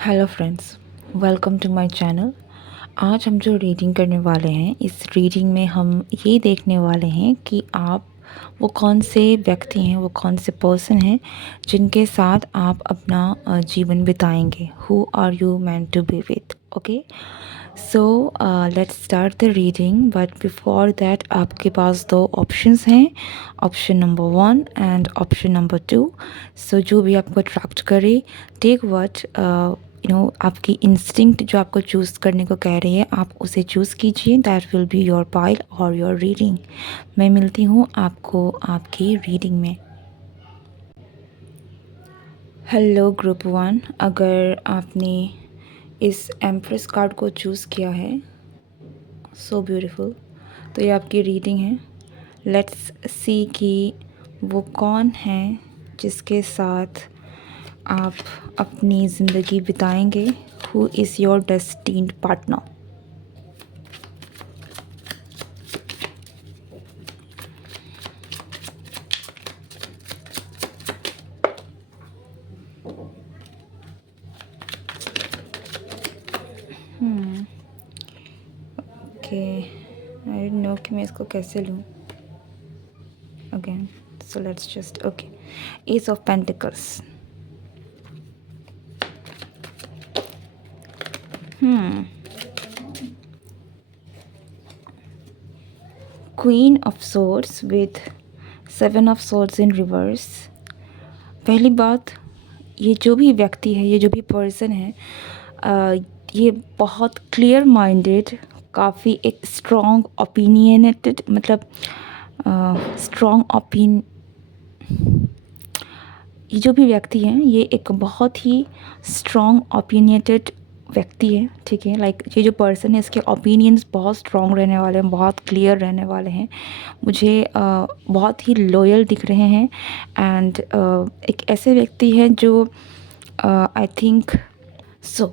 Hello friends, welcome to my channel. आज हम जो रीडिंग करने वाले हैं, इस रीडिंग में हम ये देखने वाले हैं कि आप वो कौन से व्यक्ति हैं, वो कौन से पर्सन हैं जिनके साथ आप अपना जीवन बिताएंगे। Who are you meant to be with? Okay, so let's start the reading. But before that आपके पास दो ऑप्शंस हैं, option number 1 and option number 2। So जो भी आपको अट्रैक्ट करे, टेक व्हाट आपकी इंस्टिंक्ट जो आपको चूज़ करने को कह रही है, आप उसे चूज़ कीजिए। That will be your pile और योर रीडिंग। मैं मिलती हूँ आपको आपकी रीडिंग में। हेलो ग्रुप 1, अगर आपने इस एम्प्रेस कार्ड को चूज़ किया है, सो ब्यूटीफुल, तो ये आपकी रीडिंग है। लेट्स सी कि वो कौन है जिसके साथ आप अपनी ज़िंदगी बिताएंगे। Who is your destined partner? Okay, I don't know कि मैं इसको कैसे लूँ again. So let's just okay, S of pentacles. Queen of swords with 7 of swords in reverse. पहली बात, ये जो भी व्यक्ति है, ये जो भी पर्सन है, ये बहुत क्लियर माइंडेड, काफ़ी एक स्ट्रॉन्ग ओपिनियनेटेड, मतलब स्ट्रॉन्ग ये जो भी व्यक्ति हैं, ये एक बहुत ही स्ट्रॉन्ग ओपिनियटेड व्यक्ति है। ठीक है, लाइक ये जो पर्सन है, इसके ओपिनियंस बहुत स्ट्रॉन्ग रहने वाले हैं, बहुत क्लियर रहने वाले हैं। मुझे बहुत ही लॉयल दिख रहे हैं। एंड एक ऐसे व्यक्ति हैं जो आई थिंक सो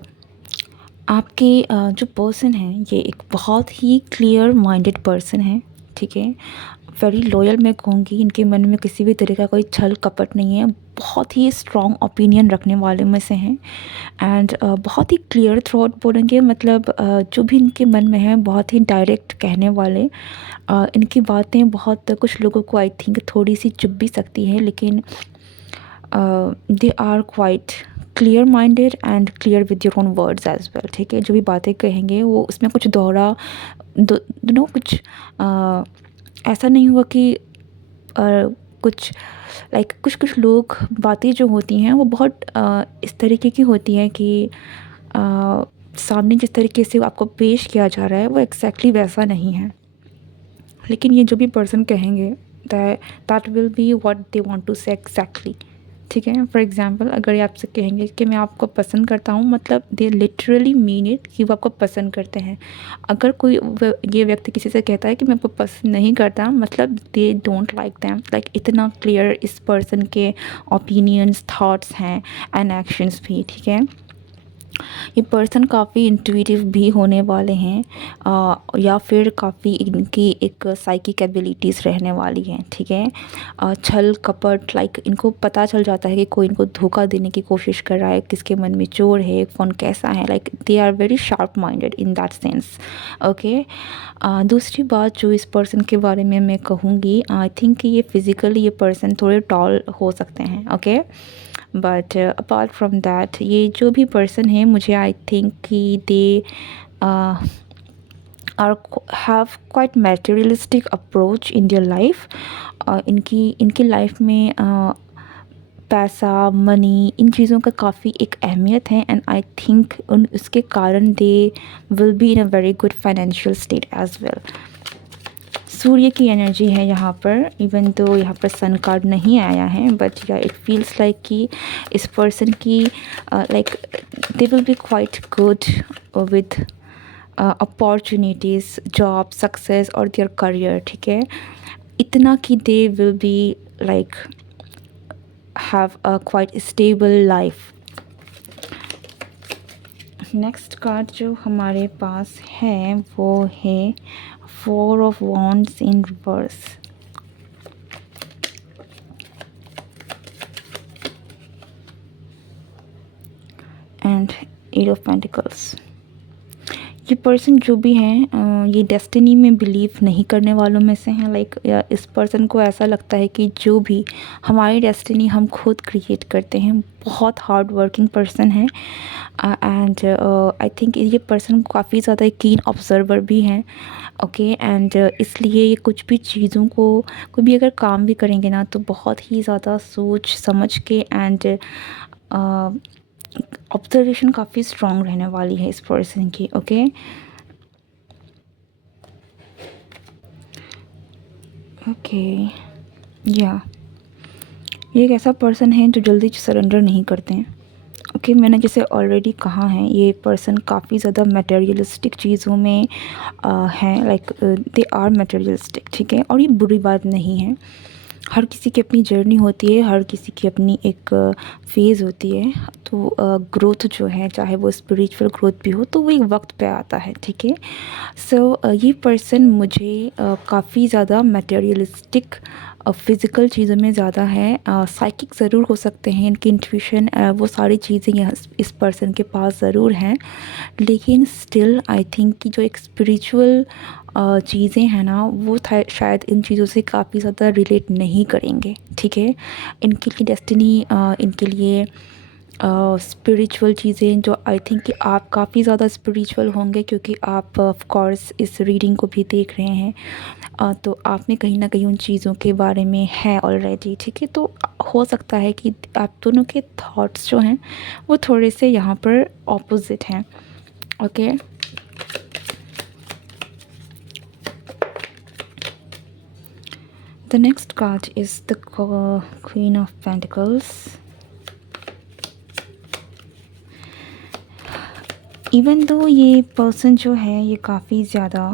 आपके जो पर्सन हैं, ये एक बहुत ही क्लियर माइंडेड पर्सन है। ठीक है, वेरी लॉयल मैं कहूँगी। इनके मन में किसी भी तरह का कोई छल कपट नहीं है। बहुत ही स्ट्रॉन्ग ओपिनियन रखने वाले में से हैं। एंड बहुत ही क्लियर थॉट बोलेंगे, मतलब जो भी इनके मन में है, बहुत ही डायरेक्ट कहने वाले। इनकी बातें बहुत कुछ लोगों को आई थिंक थोड़ी सी चुभ भी सकती है, लेकिन they are quite clear minded and clear with your own words as well. ठीक है, जो भी बातें कहेंगे वो उसमें कुछ दोहरा कुछ ऐसा नहीं हुआ कि कुछ लाइक कुछ कुछ लोग बातें जो होती हैं वो बहुत इस तरीके की होती हैं कि सामने जिस तरीके से आपको पेश किया जा रहा है वो एग्जैक्टली वैसा नहीं है, लेकिन ये जो भी पर्सन कहेंगे that will be what they want to say exactly. ठीक है, फॉर एग्जांपल अगर ये आपसे कहेंगे कि मैं आपको पसंद करता हूँ, मतलब दे लिटरली मीन इट कि वो आपको पसंद करते हैं। अगर कोई ये व्यक्ति किसी से कहता है कि मैं आपको पसंद नहीं करता, मतलब they don't like them. Like इतना क्लियर इस पर्सन के ओपिनियंस, थॉट्स हैं एंड एक्शंस भी। ठीक है, ये पर्सन काफ़ी इंट्यूटिव भी होने वाले हैं, या फिर काफ़ी इनकी एक साइकिक एबिलिटीज़ रहने वाली हैं। ठीक है, छल कपट, लाइक इनको पता चल जाता है कि कोई इनको धोखा देने की कोशिश कर रहा है, किसके मन में चोर है, कौन कैसा है। Like they are very sharp minded in that sense. Okay, दूसरी बात जो इस पर्सन के बारे में मैं कहूँगी, आई थिंक ये फिज़िकली ये पर्सन थोड़े टॉल हो सकते हैं। Okay, but apart from that, ये जो भी पर्सन है, मुझे आई थिंक कि they are have quite materialistic approach in their life. इनकी लाइफ में पैसा, मनी, इन चीज़ों का काफ़ी एक अहमियत है। एंड आई थिंक उसके कारण they will be in a very good financial state as well. सूर्य की एनर्जी है यहाँ पर, इवन तो यहाँ पर सन कार्ड नहीं आया है, बट या इट फील्स लाइक कि इस पर्सन की like they will be quite good with opportunities, job, success और देयर करियर। ठीक है, इतना कि they will be like have a quite stable life. Next card जो हमारे पास है वो है 4 of wands in reverse. And eight of pentacles. ये पर्सन जो भी हैं ये डेस्टिनी में बिलीव नहीं करने वालों में से हैं। लाइक इस पर्सन को ऐसा लगता है कि जो भी हमारी डेस्टिनी हम खुद क्रिएट करते हैं। बहुत हार्ड वर्किंग पर्सन है एंड आई थिंक ये पर्सन काफ़ी ज़्यादा कीन ऑब्जर्वर भी हैं। ओके एंड इसलिए ये कुछ भी चीज़ों को कोई भी अगर काम भी करेंगे ना तो बहुत ही ज़्यादा सोच समझ के एंड ऑब्जर्वेशन काफ़ी स्ट्रॉन्ग रहने वाली है इस पर्सन की। ओके ओके या ये एक ऐसा पर्सन है जो जल्दी सरेंडर नहीं करते हैं। ओके मैंने जैसे ऑलरेडी कहा है ये पर्सन काफ़ी ज़्यादा मटेरियलिस्टिक चीज़ों में है। लाइक दे आर मटेरियलिस्टिक, ठीक है, और ये बुरी बात नहीं है। हर किसी की अपनी जर्नी होती है, हर किसी की अपनी एक फेज़ होती है। तो ग्रोथ जो है चाहे वो स्पिरिचुअल ग्रोथ भी हो तो वो एक वक्त पे आता है, ठीक है। सो ये पर्सन मुझे काफ़ी ज़्यादा मटेरियलिस्टिक फ़िज़िकल चीज़ों में ज़्यादा है। साइकिक ज़रूर हो सकते हैं, इनकी इंट्यूशन वो सारी चीज़ें यहाँ इस पर्सन के पास ज़रूर हैं, लेकिन स्टिल आई थिंक कि जो एक स्पिरिचुअल चीज़ें हैं ना वो शायद इन चीज़ों से काफ़ी ज़्यादा रिलेट नहीं करेंगे, ठीक है। इनके लिए डेस्टिनी इनके लिए स्पिरिचुअल चीज़ें जो आई थिंक कि आप काफ़ी ज़्यादा स्पिरिचुअल होंगे क्योंकि आप ऑफ कोर्स इस रीडिंग को भी देख रहे हैं। तो आपने कहीं ना कहीं उन चीज़ों के बारे में है ऑलरेडी, ठीक है। तो हो सकता है कि आप दोनों के थॉट्स जो हैं वो थोड़े से यहाँ पर ऑपोजिट हैं। Okay The next card is the Queen of Pentacles. Even though ये पर्सन जो है ये काफ़ी ज़्यादा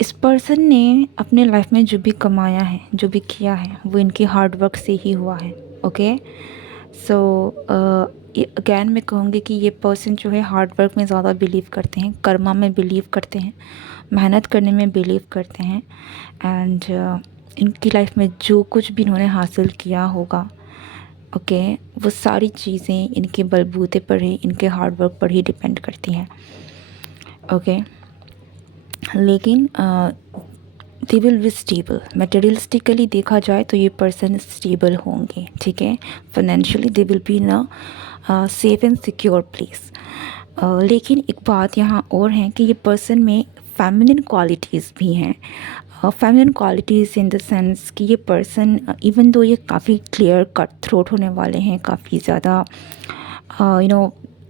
इस पर्सन ने अपने लाइफ में जो भी कमाया है, जो भी किया है, वो इनके हार्ड वर्क से ही हुआ है। ओके सो अगैन मैं कहूँगी कि ये पर्सन जो है हार्ड वर्क में ज़्यादा बिलीव करते हैं, कर्मा में बिलीव करते हैं, मेहनत करने में बिलीव करते हैं एंड इनकी लाइफ में जो कुछ भी इन्होंने हासिल किया होगा ओके वो सारी चीज़ें इनके बलबूते पर ही, इनके हार्ड वर्क पर ही डिपेंड करती हैं। ओके लेकिन दे विल बी स्टेबल। मटेरियलिस्टिकली देखा जाए तो ये पर्सन स्टेबल होंगे, ठीक है। Financially they will be in a safe and secure place. लेकिन एक बात यहाँ और है कि ये पर्सन में फेमिनिन क्वालिटीज़ भी हैं। Feminine qualities in the sense कि ये पर्सन इवन दो ये काफ़ी क्लियर कट थ्रोट होने वाले हैं, काफ़ी ज़्यादा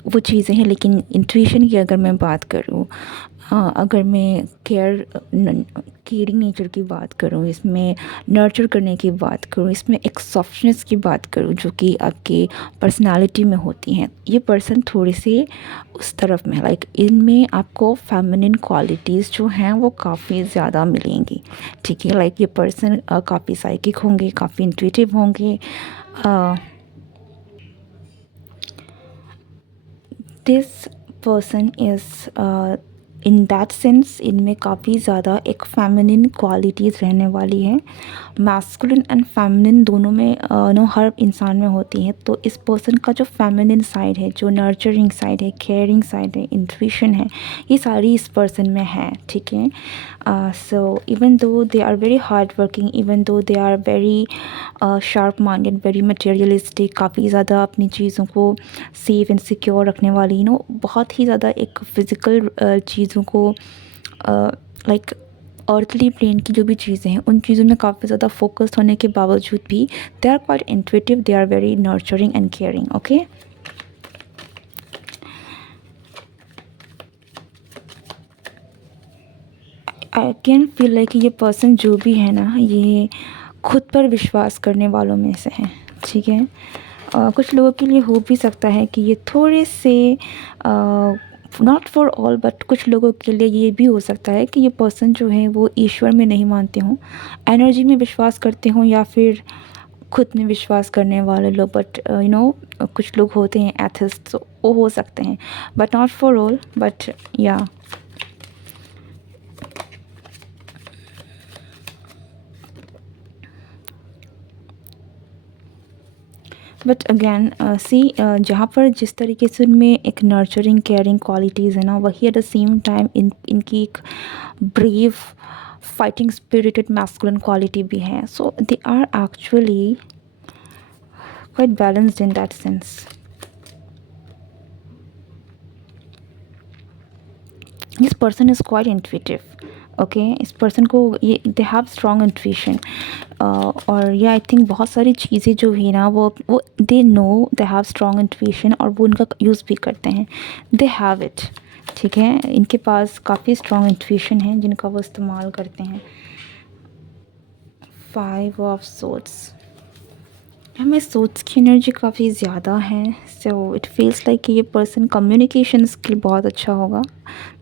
वो चीज़ें हैं, लेकिन इंट्यूशन की अगर मैं बात करूँ, अगर मैं केयरिंग नेचर की बात करूँ, इसमें नर्चर करने की बात करूँ, इसमें एक सॉफ्टनेस की बात करूँ जो कि आपके पर्सनालिटी में होती हैं, ये पर्सन थोड़े से उस तरफ में लाइक इनमें आपको फेमिनिन क्वालिटीज़ जो हैं वो काफ़ी ज़्यादा मिलेंगी, ठीक है। लाइक ये पर्सन काफ़ी साइकिक होंगे, काफ़ी इंट्यूटिव होंगे। This person is in that sense इनमें काफ़ी ज़्यादा एक फेमिनिन क्वालिटीज़ रहने वाली है। मैस्कुलिन एंड फेमिनिन दोनों में हर इंसान में होती हैं। तो इस पर्सन का जो फेमिनिन साइड है, जो नर्चरिंग साइड है, केयरिंग साइड है, इंट्यूशन है, ये सारी इस पर्सन में है, ठीक है। So even though they are very hard working, even though they are very sharp minded, very materialistic, काफ़ी ज़्यादा अपनी चीज़ों को सेफ एंड सिक्योर रखने वाली, बहुत ही ज़्यादा एक फ़िज़िकल चीज़ों को लाइक अर्थली प्लेन की जो भी चीज़ें हैं उन चीज़ों में काफ़ी ज़्यादा फोकस्ड होने के बावजूद भी they are quite intuitive, they are very nurturing and caring. Okay I can feel like ये पर्सन जो भी है ना ये खुद पर विश्वास करने वालों में से है, ठीक है। कुछ लोगों के लिए हो भी सकता है कि ये थोड़े से नॉट फॉर ऑल बट कुछ लोगों के लिए ये भी हो सकता है कि ये पर्सन जो है वो ईश्वर में नहीं मानते हों, एनर्जी में विश्वास करते हों या फिर खुद में विश्वास करने वाले लोग। बट कुछ लोग होते हैं एथिस्ट, तो वो हो सकते हैं, but not for all, but या बट अगेन सी जहाँ पर जिस तरीके से उनमें एक नर्चरिंग केयरिंग क्वालिटीज़ है ना, वही एट द सेम टाइम इनकी एक brave fighting spirited masculine quality भी है. So they are actually quite balanced in that sense. This person is quite intuitive. Okay, इस पर्सन को ये दे हैव स्ट्रॉन्ग इंट्यूशन. और ये आई थिंक बहुत सारी चीज़ें जो है ना वो they know they have strong intuition और वो उनका यूज़ भी करते हैं. They have it. ठीक है, इनके पास काफ़ी स्ट्रॉन्ग इंट्यूशन है जिनका वो इस्तेमाल करते हैं. 5 ऑफ सोर्ड्स. हमें सोच की एनर्जी काफ़ी ज़्यादा है. सो इट फील्स लाइक कि ये पर्सन कम्युनिकेशन स्किल बहुत अच्छा होगा.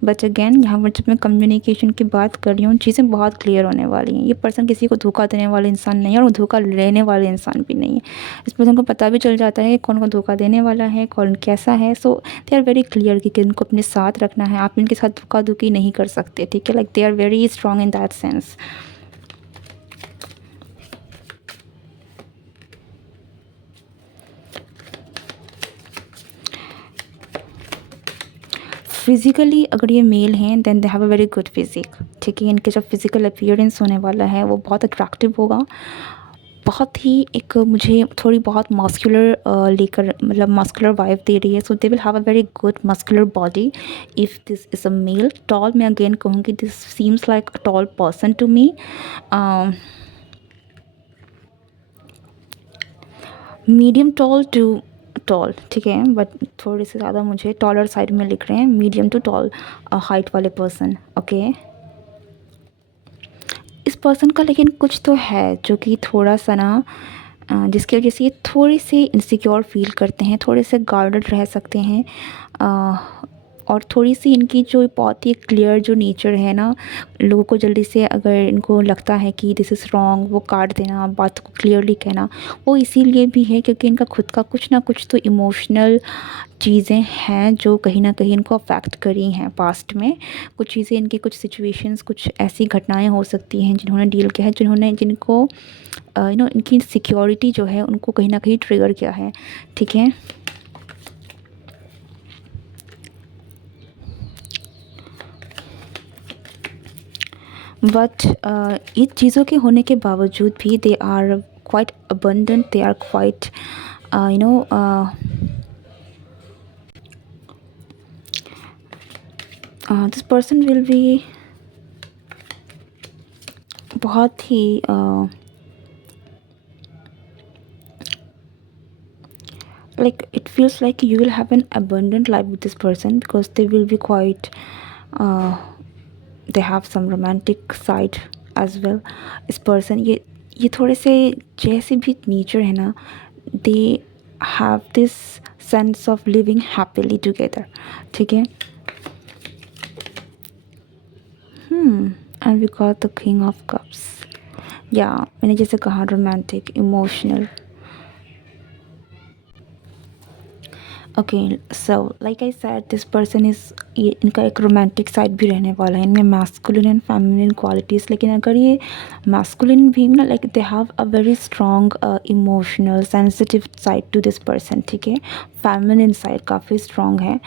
बट अगेन यहाँ पर जब मैं कम्युनिकेशन की बात कर रही हूँ, चीज़ें बहुत क्लियर होने वाली हैं. ये पर्सन किसी को धोखा देने वाले इंसान नहीं है और वो धोखा लेने वाले इंसान भी नहीं है. इस पर्सन को पता भी चल जाता है कौन को धोखा देने वाला है, कौन कैसा है. So they are very clear कि इनको अपने साथ रखना है. आप इनके साथ धोखा धोखी नहीं कर सकते. ठीक है, like they are very strong in that sense. Physically अगर ये मेल हैं then they have a very good physique. ठीक है, इनके जो फिज़िकल अपीयरेंस होने वाला है वो बहुत अट्रैक्टिव होगा. बहुत ही एक मुझे थोड़ी बहुत मस्कुलर लेकर मतलब मस्कुलर वाइब दे रही है. So they will have a very good muscular body if this is a male. Tall, मैं अगेन कहूँगी this seems like a tall person to me. Medium tall to tall. ठीक है, but थोड़े से ज़्यादा मुझे टॉलर साइड में लिख रहे हैं. मीडियम टू टॉल हाइट वाले पर्सन. ओके, इस पर्सन का लेकिन कुछ तो है जो कि थोड़ा सा ना जिसकी वजह से ये थोड़े से इनसिक्योर फील करते हैं, थोड़े से गार्डेड रह सकते हैं. और थोड़ी सी इनकी जो बहुत ही क्लियर जो नेचर है ना, लोगों को जल्दी से अगर इनको लगता है कि दिस इज़ रॉन्ग वो काट देना, बात को क्लियरली कहना. वो इसीलिए भी है क्योंकि इनका खुद का कुछ ना कुछ तो इमोशनल चीज़ें हैं जो कहीं ना कहीं इनको अफेक्ट करी हैं पास्ट में. कुछ चीज़ें इनकी कुछ सिचुएशंस कुछ ऐसी घटनाएं हो सकती हैं जिन्होंने डील किया है, जिनको इनकी सिक्योरिटी जो है उनको कहीं ना कहीं ट्रिगर किया है. ठीक है, बट इन चीज़ों के होने के बावजूद भी they are quite abundant. They are quite this person will be बहुत ही like it feels like you will have an abundant life with this person because they will be quite they have some romantic side as well. इस person ये थोड़े से जैसे भी nature है ना, they have this sense of living happily together. ठीक है, and we got the king of cups. मैंने जैसे कहा romantic emotional. Okay, so like I said this person is इनका एक रोमांटिक साइड भी रहने वाला है. इनमें मैस्कुलिन एंड फेमिनिन क्वालिटीज़. लेकिन अगर ये मैस्कुलिन भी ना, like they have a very strong emotional sensitive side to this person. ठीक है, फेमिनिन साइड काफ़ी स्ट्रॉन्ग है.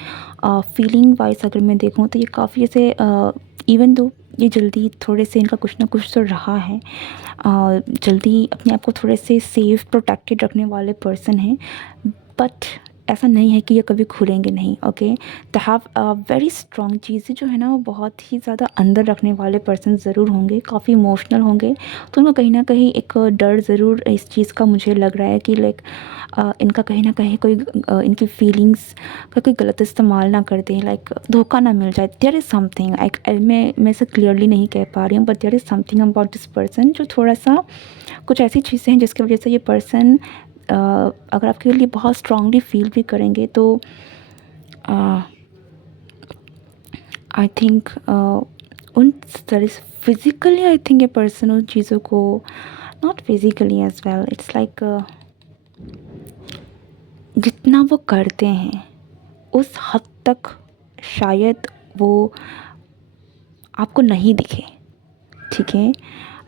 फीलिंग वाइज अगर मैं देखूँ तो ये काफ़ी ऐसे इवन दो ये जल्दी थोड़े से इनका कुछ ना कुछ तो रहा है. जल्दी अपने आप को थोड़े से सेफ प्रोटेक्टेड रखने वाले पर्सन हैं. बट ऐसा नहीं है कि ये कभी खुलेंगे नहीं. Okay, they have very strong चीज़ें जो है ना वो बहुत ही ज़्यादा अंदर रखने वाले पर्सन ज़रूर होंगे. काफ़ी इमोशनल होंगे. तो उनको कहीं ना कहीं एक डर ज़रूर इस चीज़ का मुझे लग रहा है कि लाइक इनका कहीं ना कहीं कोई इनकी फीलिंग्स का कोई गलत इस्तेमाल ना कर दें, लाइक धोखा ना मिल जाए. देयर इज़ समथिंग मैं इसे क्लियरली नहीं कह पा रही हूँ, but there is something about this person जो थोड़ा सा कुछ ऐसी चीज़ें हैं जिसकी वजह से ये पर्सन अगर आपके लिए बहुत स्ट्रांगली फील भी करेंगे तो आई थिंक उन तरह से फिज़िकली आई थिंक ये पर्सन उन चीज़ों को not physically as well. It's like जितना वो करते हैं उस हद तक शायद वो आपको नहीं दिखे. ठीक है,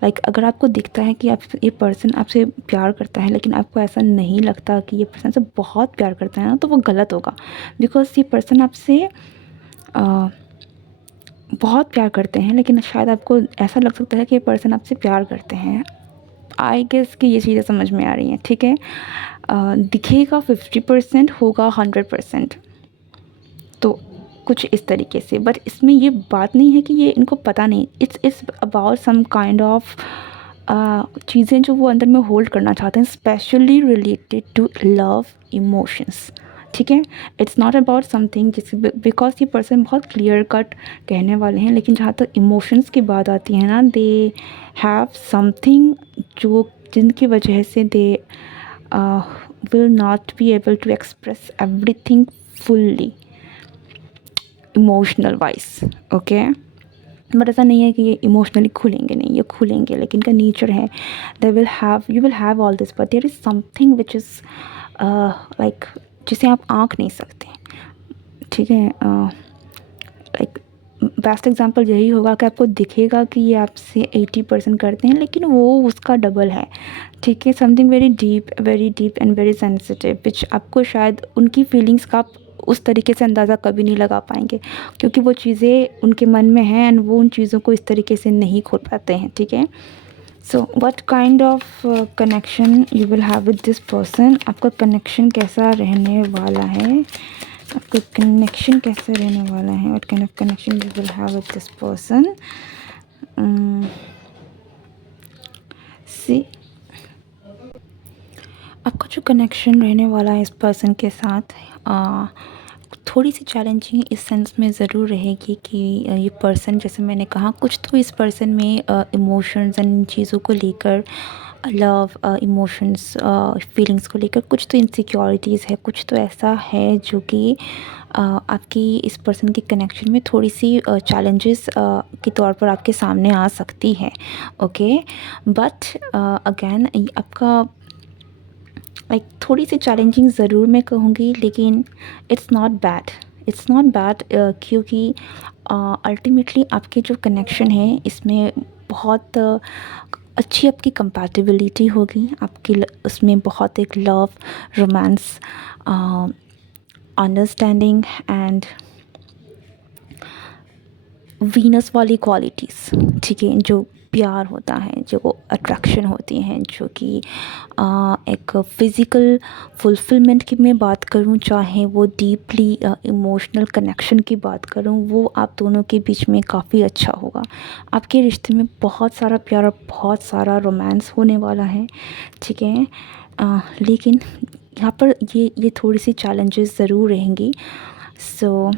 लाइक अगर आपको दिखता है कि आप ये पर्सन आपसे प्यार करता है लेकिन आपको ऐसा नहीं लगता कि ये पर्सन से बहुत प्यार करता है ना, तो वो गलत होगा। बिकॉज़ ये पर्सन आपसे बहुत प्यार करते हैं लेकिन शायद आपको ऐसा लग सकता है कि ये पर्सन आपसे प्यार करते हैं। आई गेस कि ये चीज़ें समझ में आ रही हैं, ठीक है। दिखेगा 50% होगा 100%, तो कुछ इस तरीके से। बट इसमें ये बात नहीं है कि ये इनको पता नहीं, it's about some kind of चीज़ें जो वो अंदर में होल्ड करना चाहते हैं, specially related to love emotions, ठीक है। इट्स नॉट अबाउट समथिंग जिस बिकॉज ये पर्सन बहुत क्लियर कट कहने वाले हैं, लेकिन जहाँ तक इमोशंस की बात आती है ना, दे हैव समथिंग जो जिनकी वजह से दे will not be able to express everything fully emotional wise, okay. But ऐसा नहीं है कि ये इमोशनली खुलेंगे नहीं, ये खुलेंगे, लेकिन का नेचर है they will have, you will have all this, but there is something which is like जिसे आप आँक नहीं सकते, ठीक है। लाइक बेस्ट एग्जांपल यही होगा कि आपको दिखेगा कि ये आपसे 80% करते हैं लेकिन वो उसका डबल है, ठीक है। Something very deep and very sensitive which आपको शायद उनकी फीलिंग्स का आप उस तरीके से अंदाज़ा कभी नहीं लगा पाएंगे, क्योंकि वो चीज़ें उनके मन में हैं एंड वो उन चीज़ों को इस तरीके से नहीं खोल पाते हैं, ठीक है। So what kind of connection you will have with this person, आपका कनेक्शन कैसा रहने वाला है, आपका कनेक्शन कैसे रहने वाला है, what kind of connection you will have with this person. See आपका जो कनेक्शन रहने वाला है इस पर्सन के साथ, थोड़ी सी चैलेंजिंग इस सेंस में ज़रूर रहेगी कि ये पर्सन, जैसे मैंने कहा, कुछ तो इस पर्सन में इमोशंस एंड चीज़ों को लेकर, लव इमोशंस फीलिंग्स को लेकर कुछ तो इनसिक्योरिटीज़ है, कुछ तो ऐसा है जो कि आपकी इस पर्सन के कनेक्शन में थोड़ी सी चैलेंजेस के तौर पर आपके सामने आ सकती है, ओके। बट अगेन आपका लाइक थोड़ी सी चैलेंजिंग ज़रूर मैं कहूँगी, लेकिन इट्स नॉट बैड, क्योंकि अल्टीमेटली आपके जो कनेक्शन है इसमें बहुत अच्छी आपकी कंपैटिबिलिटी होगी, आपकी उसमें बहुत एक love, romance, understanding and Venus वाली क्वालिटीज़, ठीक है, जो प्यार होता है, जो अट्रैक्शन होती हैं, जो कि एक फ़िज़िकल फुलफ़िलमेंट की मैं बात करूँ, चाहे वो डीपली इमोशनल कनेक्शन की बात करूँ, वो आप दोनों के बीच में काफ़ी अच्छा होगा। आपके रिश्ते में बहुत सारा प्यार और बहुत सारा रोमांस होने वाला है, ठीक है। लेकिन यहाँ पर ये थोड़ी सी चैलेंजेस ज़रूर रहेंगी। सो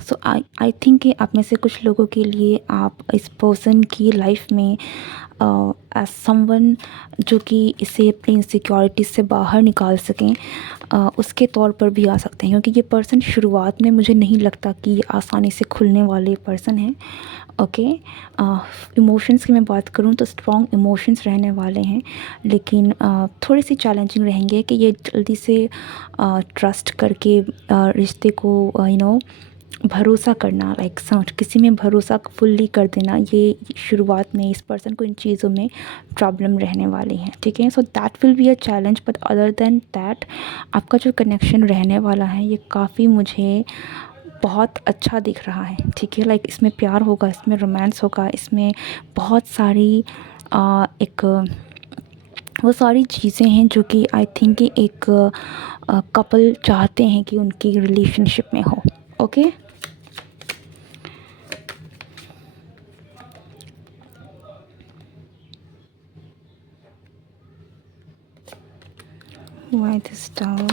सो आई थिंक कि आप में से कुछ लोगों के लिए आप इस पर्सन की लाइफ में एज समवन जो कि इसे अपनी इनसिक्योरिटी से बाहर निकाल सकें, उसके तौर पर भी आ सकते हैं, क्योंकि ये पर्सन शुरुआत में मुझे नहीं लगता कि ये आसानी से खुलने वाले पर्सन हैं, ओके। इमोशंस की मैं बात करूँ तो स्ट्रॉन्ग इमोशंस रहने वाले हैं, लेकिन थोड़ी सी चैलेंजिंग रहेंगे कि ये जल्दी से ट्रस्ट करके रिश्ते को भरोसा करना, लाइक समझ किसी में भरोसा फुल्ली कर देना, ये शुरुआत में इस पर्सन को इन चीज़ों में प्रॉब्लम रहने वाली है, ठीक है। So that will be a challenge, but other than that आपका जो कनेक्शन रहने वाला है ये काफ़ी मुझे बहुत अच्छा दिख रहा है, ठीक है। लाइक इसमें प्यार होगा, इसमें रोमांस होगा, इसमें बहुत सारी एक वो सारी चीज़ें हैं जो कि आई थिंक कि एक कपल चाहते हैं कि उनकी रिलेशनशिप में हो, okay. Why this tower?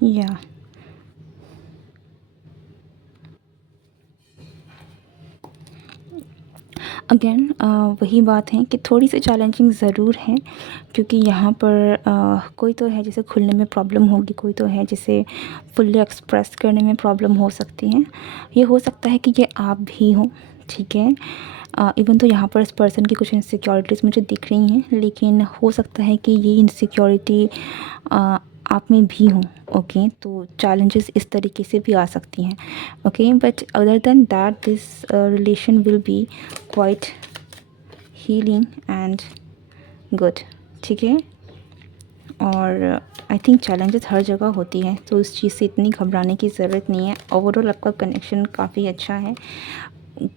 Yeah. Again वही बात है कि थोड़ी सी चैलेंजिंग ज़रूर है, क्योंकि यहाँ पर कोई तो है जिसे खुलने में प्रॉब्लम होगी, कोई तो है जिसे फुल्ली एक्सप्रेस करने में प्रॉब्लम हो सकती है। ये हो सकता है कि ये आप भी हो, ठीक है। इवन तो यहाँ पर इस पर्सन की कुछ इनसिक्योरिटीज़ मुझे दिख रही हैं, लेकिन हो सकता है कि ये इनसिक्योरिटी आप में भी हों। ओके, तो चैलेंजेस इस तरीके से भी आ सकती हैं। Okay, but other than that this relation will be quite healing and good. ठीक है, और आई थिंक चैलेंजेस हर जगह होती है, तो उस चीज़ से इतनी घबराने की ज़रूरत नहीं है। ओवरऑल आपका कनेक्शन काफ़ी अच्छा है,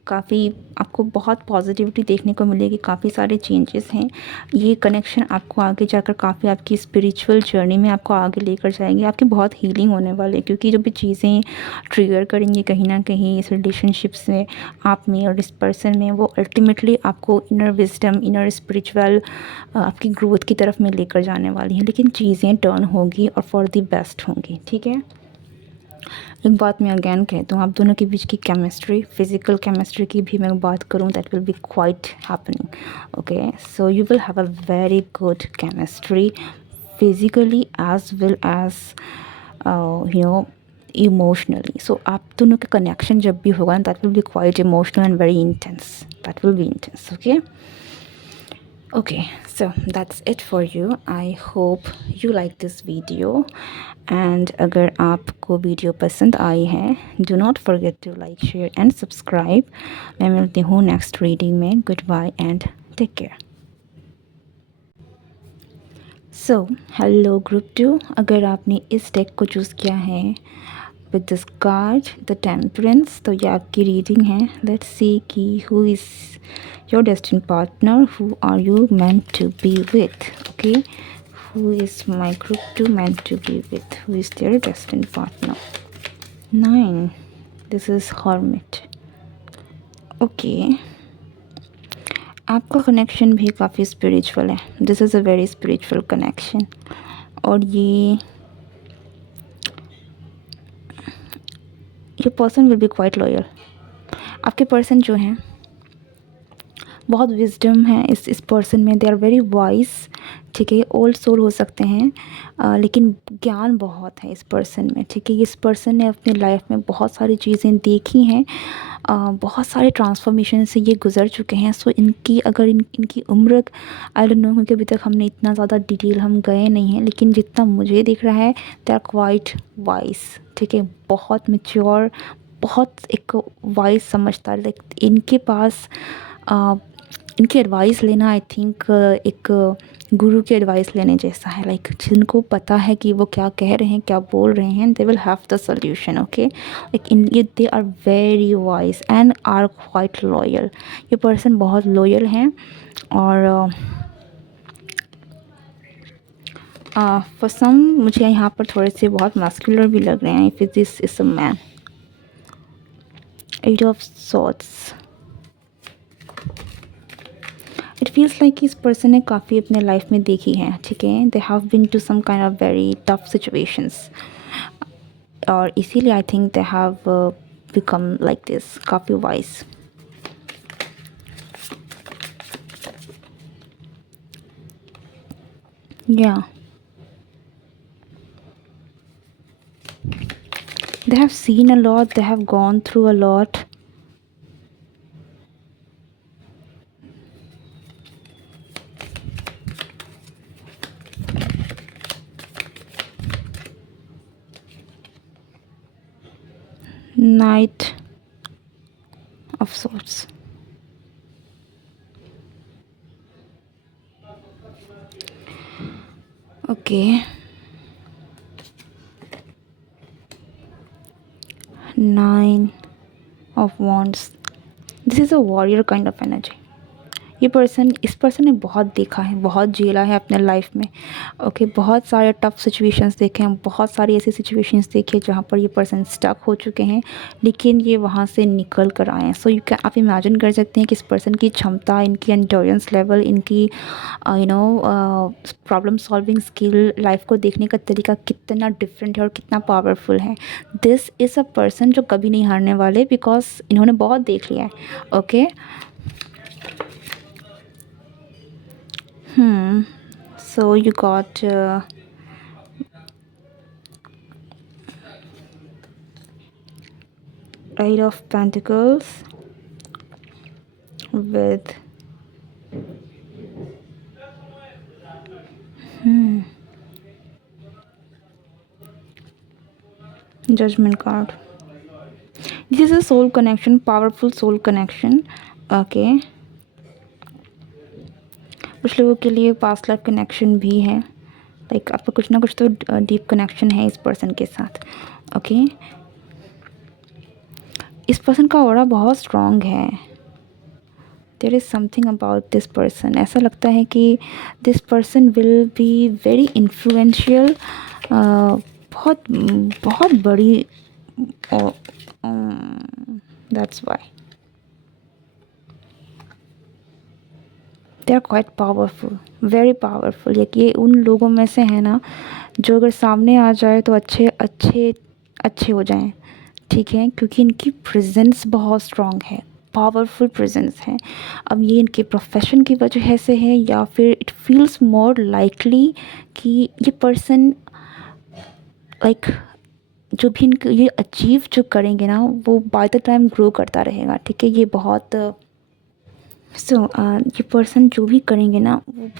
काफ़ी आपको बहुत पॉजिटिविटी देखने को मिलेगी, काफ़ी सारे चेंजेस हैं। ये कनेक्शन आपको आगे जाकर काफ़ी आपकी स्पिरिचुअल जर्नी में आपको आगे लेकर जाएंगे, आपकी बहुत हीलिंग होने वाली है, क्योंकि जो भी चीज़ें ट्रिगर करेंगी कहीं ना कहीं इस रिलेशनशिप्स में आप में और इस पर्सन में, वो अल्टीमेटली आपको इनर विजडम, इनर स्पिरिचुअल आपकी ग्रोथ की तरफ में लेकर जाने वाली हैं। लेकिन चीज़ें टर्न होगी और फॉर द बेस्ट होंगी। ठीक है, एक बात मैं अगेन कहता हूँ, आप दोनों के बीच की केमिस्ट्री, फिज़िकल केमिस्ट्री की भी मैं बात करूँ, that will be quite happening. Okay, so you will have a very good chemistry physically as well as you know emotionally. So आप दोनों का कनेक्शन जब भी होगा, that will be quite emotional and very intense, that will be intense. Okay, okay, so that's it for you. I hope you like this video, and अगर आपको video पसंद आई है, do not forget to like, share and subscribe. मैं मिलती हूँ next reading में। Good bye and take care. So hello group 2, अगर आपने इस डेक को चूज़ किया है with this card the temperance, तो ये आपकी रीडिंग है। लेट्स सी कि who is your destined partner, who are you meant to be with. Okay, who is my group 2 meant to be with, who is their destined partner. 9, this is Hermit. Okay, आपका connection भी काफ़ी spiritual है, this is a very spiritual connection. और ये person will be quite loyal. आपके person जो हैं बहुत विजडम है इस पर्सन में, दे आर वेरी वाइज। ठीक है, ओल्ड सोल हो सकते हैं, लेकिन ज्ञान बहुत है इस पर्सन में। ठीक है, इस पर्सन ने अपनी लाइफ में बहुत सारी चीज़ें देखी हैं, बहुत सारे ट्रांसफॉर्मेशन से ये गुज़र चुके हैं। सो इनकी अगर इनकी उम्र आई डोंट नो, क्योंकि अभी तक हमने इतना ज़्यादा डिटेल हम गए नहीं हैं, लेकिन जितना मुझे दिख रहा है दे आर क्वाइट वाइज। ठीक है, बहुत मेच्योर, बहुत एक वाइज समझदार। लाइक इनके पास इनकी एडवाइस लेना आई थिंक एक गुरु की एडवाइस लेने जैसा है। लाइक जिनको पता है कि वो क्या कह रहे हैं, क्या बोल रहे हैं, they will have the solution. Okay, like in ये they are very wise and are quite loyal. ये पर्सन बहुत लॉयल हैं, और फॉर सम मुझे यहाँ पर थोड़े से बहुत मस्कुलर भी लग रहे हैं। If this is a man, 8 of swords, it feels like इस पर्सन ने काफ़ी अपने लाइफ में देखी है। ठीक है, they have been to some kind of very tough situations, और इसीलिए I think they have become like this, काफ़ी वाइज। या they have seen a lot, they have gone through a lot. Knight of Swords. Okay. 9 of Wands. This is a warrior kind of energy. ये person, इस person ने बहुत देखा है, बहुत झेला है अपने लाइफ में। ओके, बहुत सारे टफ सिचुएशंस देखे हैं, बहुत सारी ऐसी सिचुएशंस देखी है जहाँ पर ये पर्सन स्टक हो चुके हैं, लेकिन ये वहाँ से निकल कर आए हैं। सो यू कैन, आप इमेजिन कर सकते हैं कि इस पर्सन की क्षमता, इनकी एंड्योरेंस लेवल, इनकी प्रॉब्लम सॉल्विंग स्किल, लाइफ को देखने का तरीका कितना डिफरेंट है और कितना पावरफुल है। दिस इज़ अ पर्सन जो कभी नहीं हारने वाले, बिकॉज इन्होंने बहुत देख लिया है। Okay, so you got Eight of Pentacles, with judgment card. This is a soul connection, powerful soul connection. Okay, कुछ लोगों के लिए पास्ट लाइफ कनेक्शन भी है, लाइक आपका कुछ ना कुछ तो डीप कनेक्शन है इस पर्सन के साथ. ओके, इस पर्सन का ऑरा बहुत स्ट्रॉन्ग है. There is something about this person. ऐसा लगता है कि this person will be very influential, बहुत बहुत बड़ी. That's why they are quite powerful, very powerful. ये उन लोगों में से है ना जो अगर सामने आ जाए तो अच्छे अच्छे अच्छे हो जाएं, ठीक है, क्योंकि इनकी प्रेजेंस बहुत स्ट्रॉन्ग है, पावरफुल प्रेजेंस है. अब ये इनके प्रोफेशन की वजह से है या फिर इट फील्स मोर लाइकली कि ये पर्सन लाइक जो भी इनके ये अचीव जो करेंगे ना वो बाय द टाइम ग्रो करता रहेगा, ठीक है. ये बहुत ये पर्सन जो भी करेंगे ना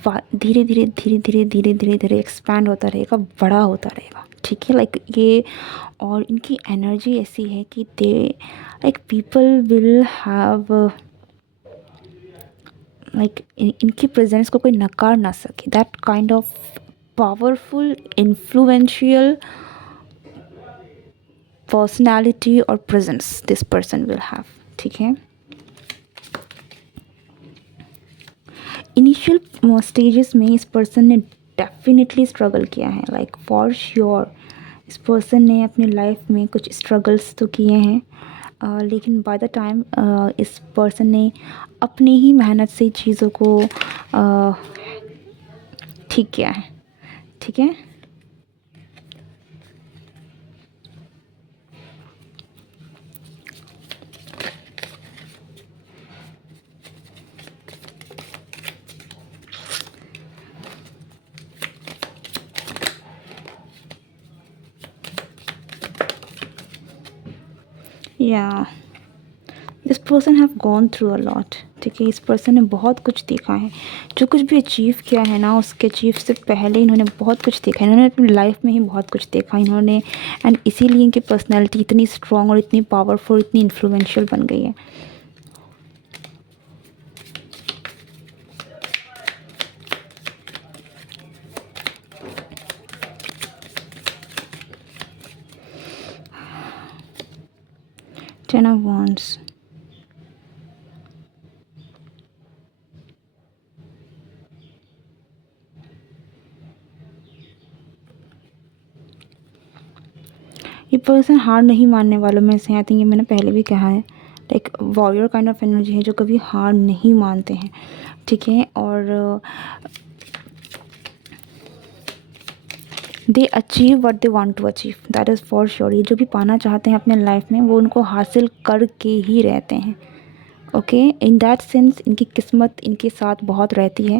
वो धीरे धीरे धीरे धीरे धीरे धीरे धीरे एक्सपैंड होता रहेगा, बड़ा होता रहेगा, ठीक है. लाइक ये और इनकी एनर्जी ऐसी है कि they like people will have like इनकी प्रेजेंस को कोई नकार ना सके. That kind of powerful influential personality और presence this person will have, ठीक है. इनिशियल स्टेजेस में इस पर्सन ने डेफिनेटली स्ट्रगल किया है, लाइक फॉर श्योर इस पर्सन ने अपनी लाइफ में कुछ स्ट्रगल्स तो किए हैं, लेकिन बाय द टाइम इस पर्सन ने अपनी ही मेहनत से चीज़ों को ठीक किया है, ठीक है. या this person have gone through a lot, ठीक है. इस पर्सन ने बहुत कुछ देखा है, जो कुछ भी अचीव किया है ना उसके अचीव से पहले इन्होंने बहुत कुछ देखा है, इन्होंने अपनी लाइफ में ही बहुत कुछ देखा इन्होंने. एंड इसीलिए इनकी पर्सनैलिटी इतनी स्ट्रॉन्ग और इतनी पावरफुल, इतनी इन्फ्लुएंशियल बन गई है. Ten of Wands. ये पर्सन हार नहीं मानने वालों में से, आई थिंक ये मैंने पहले भी कहा है, like warrior kind of energy है जो कभी हार नहीं मानते हैं, ठीक है. और they achieve what they want to achieve, that is for sure. ये जो भी पाना चाहते हैं अपने लाइफ में वो उनको हासिल करके ही रहते हैं, ओके. इन दैट सेंस इनकी किस्मत इनके साथ बहुत रहती है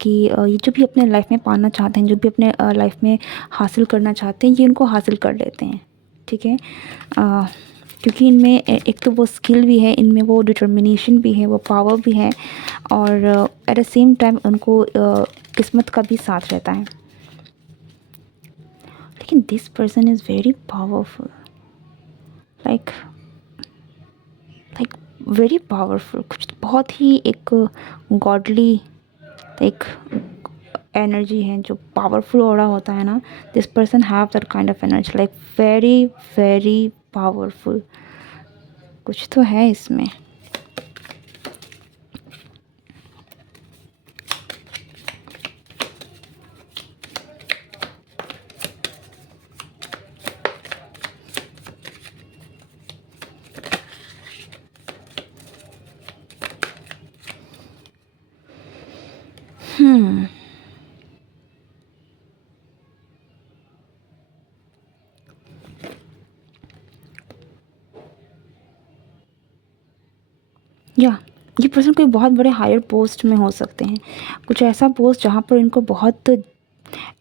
कि ये जो भी अपने लाइफ में पाना चाहते हैं, जो भी अपने लाइफ में हासिल करना चाहते हैं, ये उनको हासिल कर लेते हैं, ठीक है. क्योंकि इनमें एक तो वो स्किल भी है, इनमें वो डिटर्मिनेशन भी है, वो पावर भी है, और एट द सेम टाइम उनको किस्मत का भी साथ रहता है. लेकिन this person is very powerful, like very powerful. कुछ बहुत ही एक गॉडली एक एनर्जी है, जो पावरफुल ऑरा होता है ना, this person have that kind of energy, like very very powerful. कुछ तो है इसमें. या ये पर्सन कोई बहुत बड़े हायर पोस्ट में हो सकते हैं, कुछ ऐसा पोस्ट जहाँ पर इनको बहुत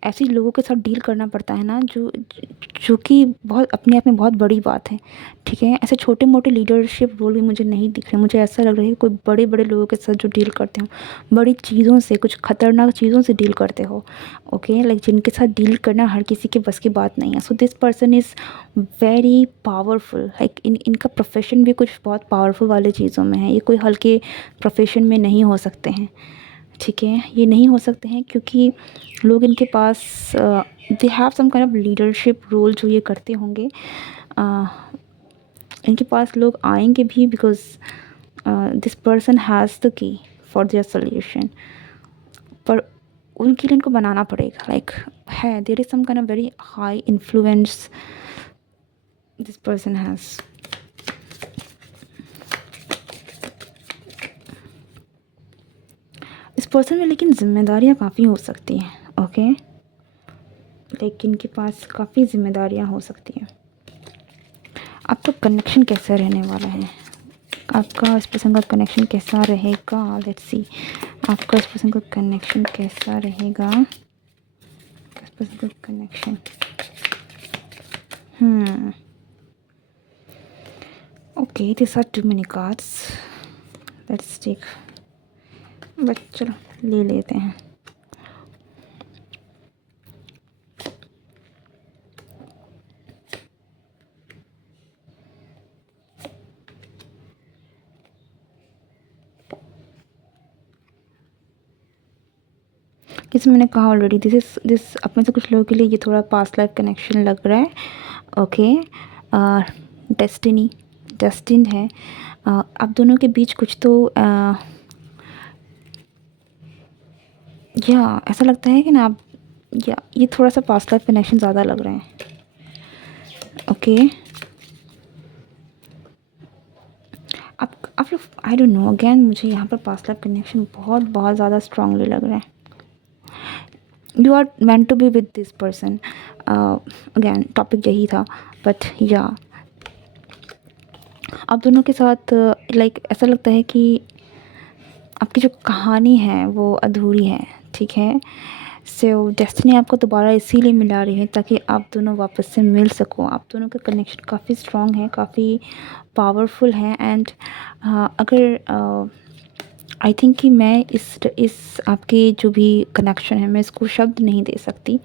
ऐसे लोगों के साथ डील करना पड़ता है ना, जो कि बहुत अपने आप में बहुत बड़ी बात है, ठीक है। ऐसे छोटे मोटे लीडरशिप रोल भी मुझे नहीं दिख रहे, मुझे ऐसा लग रहा है कि कोई बड़े बड़े लोगों के साथ जो डील करते हो, बड़ी चीज़ों से, कुछ खतरनाक चीज़ों से डील करते हो, ओके, लाइक जिनके साथ डील करना हर किसी के बस की बात नहीं है। So this person is very powerful, like इनका प्रोफेशन भी कुछ बहुत पावरफुल वाले चीज़ों में है, ये कोई हल्के प्रोफेशन में नहीं हो सकते हैं, ठीक है। ये नहीं हो सकते हैं क्योंकि लोग इनके पास they have some kind of leadership role जो ये करते होंगे। इनके पास लोग आएंगे भी because this person has the key for their solution, पर उनके लिए इनको बनाना पड़ेगा, लाइक है there is some kind of very high influence this person has. इस पर्सन में लेकिन जिम्मेदारियाँ काफ़ी हो सकती हैं, ओके, लेकिन इनके पास काफ़ी जिम्मेदारियाँ हो सकती हैं। आपका कनेक्शन कैसा रहने वाला है, आपका इस पर्सन का कनेक्शन कैसा रहेगा, लेट्स सी, आपका इस पर्सन का कनेक्शन कैसा रहेगा, इस पर्सन का connection, okay, this are too many cards, let's take, but चलो ले लेते हैं। जैसे मैंने कहा ऑलरेडी, दिस अपने से कुछ लोगों के लिए ये थोड़ा पास्ट लाइफ कनेक्शन लग रहा है, ओके, डेस्टिनी, डेस्टिन्ड है। आप दोनों के बीच कुछ तो या ऐसा लगता है कि ना आप, या ये थोड़ा सा पास्ट लाइफ कनेक्शन ज़्यादा लग रहे हैं, ओके। आप लोग, आई डोंट नो, अगेन मुझे यहाँ पर पास्ट लाइफ कनेक्शन बहुत बहुत ज़्यादा स्ट्रांगली लग रहा है। You are meant to be with this person, again topic यही था, बट या आप दोनों के साथ लाइक ऐसा लगता है कि आपकी जो कहानी है वो अधूरी है, ठीक है। सो डेस्टिनी आपको दोबारा इसीलिए मिला रही है ताकि आप दोनों वापस से मिल सको। आप दोनों का कनेक्शन काफ़ी स्ट्रॉन्ग है, काफ़ी पावरफुल है, एंड अगर आई थिंक कि मैं इस आपके जो भी कनेक्शन है, मैं इसको शब्द नहीं दे सकती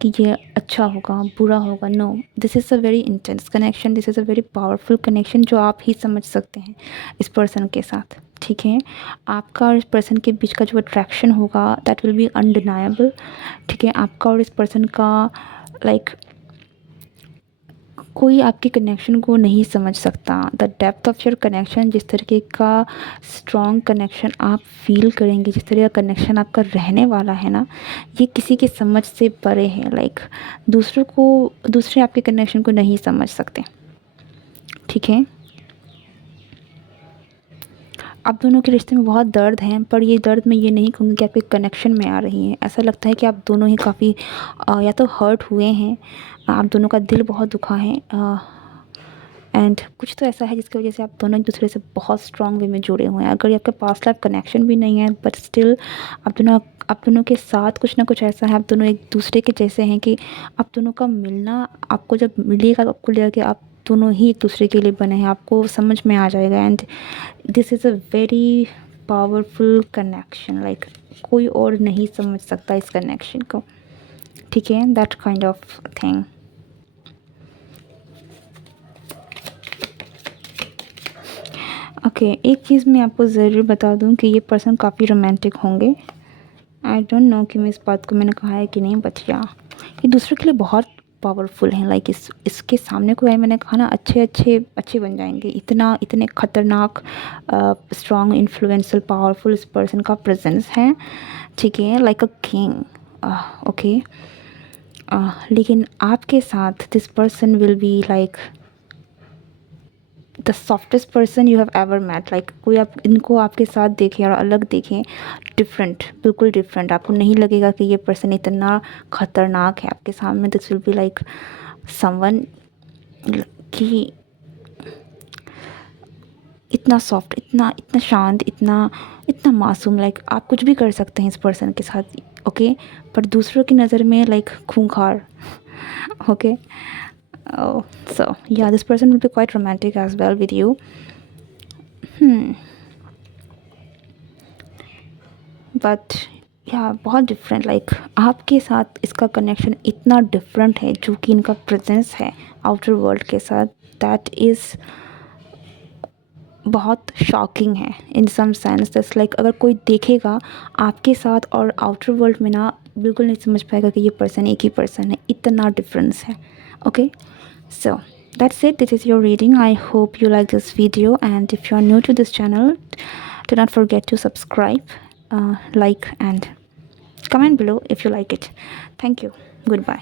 कि ये अच्छा होगा, बुरा होगा, no, this is a very intense connection, this is a very powerful connection जो आप ही समझ सकते हैं इस पर्सन के साथ, ठीक है। आपका और इस पर्सन के बीच का जो अट्रैक्शन होगा दैट विल बी अनडिनाएबल, ठीक है। आपका और इस पर्सन का लाइक कोई आपके कनेक्शन को नहीं समझ सकता, the depth of your connection, जिस तरीके का स्ट्रॉन्ग कनेक्शन आप फील करेंगे, जिस तरह का कनेक्शन आपका रहने वाला है ना, ये किसी के समझ से परे है, लाइक दूसरे आपके कनेक्शन को नहीं समझ सकते, ठीक है। आप दोनों के रिश्ते में बहुत दर्द है, पर ये दर्द मैं ये नहीं कहूँगी कि आपके कनेक्शन में आ रही है, ऐसा लगता है कि आप दोनों ही काफ़ी या तो हर्ट हुए हैं, आप दोनों का दिल बहुत दुखा है, एंड कुछ तो ऐसा है जिसकी वजह से आप दोनों एक दूसरे से बहुत स्ट्रॉन्ग वे में जुड़े हुए हैं। अगर आपके पास्ट लाइफ कनेक्शन भी नहीं है, बट स्टिल आप दोनों के साथ कुछ ना कुछ ऐसा है, आप दोनों एक दूसरे के जैसे हैं कि आप दोनों का मिलना, आपको जब मिलेगा तो आपको लगेगा कि आप दोनों ही एक दूसरे के लिए बने हैं, आपको समझ में आ जाएगा, and this is a very powerful connection, like कोई और नहीं समझ सकता इस कनेक्शन को, ठीक है, that kind of thing. Okay, एक चीज़ मैं आपको ज़रूर बता दूं कि ये पर्सन काफ़ी रोमांटिक होंगे। आई डोंट नो कि मैं इस बात को मैंने कहा है कि नहीं, बट या ये दूसरों के लिए बहुत पावरफुल हैं, लाइक इसके सामने कोई, मैंने कहा ना, अच्छे बन जाएंगे, इतने खतरनाक स्ट्रॉन्ग इन्फ्लुएंशियल पावरफुल इस पर्सन का प्रेजेंस है, ठीक है, लाइक अ किंग, ओके। लेकिन आपके साथ this person will be like the softest person you have ever met, like कोई आप इनको आपके साथ देखें और अलग देखें, डिफरेंट, बिल्कुल डिफरेंट, आपको नहीं लगेगा कि ये पर्सन इतना ख़तरनाक है आपके सामने। This will be like someone कि इतना सॉफ्ट, इतना इतना शांत, इतना इतना मासूम, लाइक आप कुछ भी कर सकते हैं इस पर्सन के साथ, ओके, पर दूसरों की नज़र में लाइक खूंखार. Okay. So yeah, this person will be quite romantic as well with you. But या बहुत डिफरेंट, लाइक आपके साथ इसका कनेक्शन इतना डिफरेंट है जो कि इनका प्रेजेंस है आउटर वर्ल्ड के साथ, दैट इज़ बहुत शॉकिंग है इन सम सेंस. दैट्स लाइक अगर कोई देखेगा आपके साथ और आउटर वर्ल्ड में ना, बिल्कुल नहीं समझ पाएगा कि ये पर्सन एक ही पर्सन है, इतना डिफरेंस है. Okay, so that's it. This is your reading. I hope you like this video, and if you are new to this channel, do not forget to subscribe, like and comment below if you like it. Thank you. Goodbye.